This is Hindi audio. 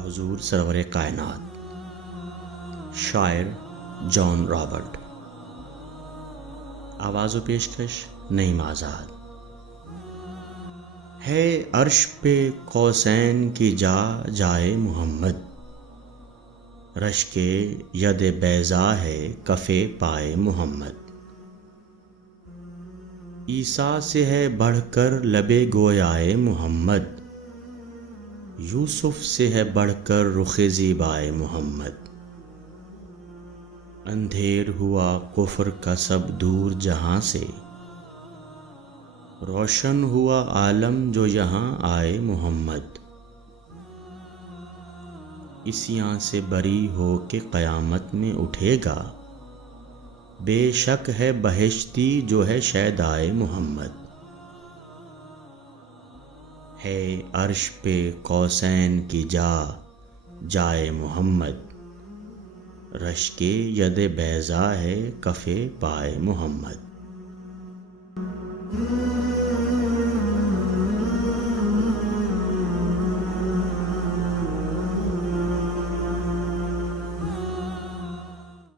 हुजूर सरवर कायनात। शायर जॉन रॉबर्ट। आवाज़ व पेशकश नईम आज़ाद। है अर्श पे कौसैन की जाए मोहम्मद, रश के यद बैज़ा है कफ़े पाए मोहम्मद। ईसा से है बढ़कर लबे गोयाए मोहम्मद, यूसुफ से है बढ़कर रुख़े ज़ीबाए मोहम्मद। अंधेर हुआ कुफ्र का सब दूर जहाँ से, रोशन हुआ आलम जो यहाँ आए मोहम्मद। इसियां से बरी हो के क़यामत में उठेगा, बेशक है बहिश्ती जो है शैदाए मोहम्मद। है अर्श पे कौसैन की जाए मोहम्मद, रश के यद बैज़ा है कफ़े पाए मोहम्मद।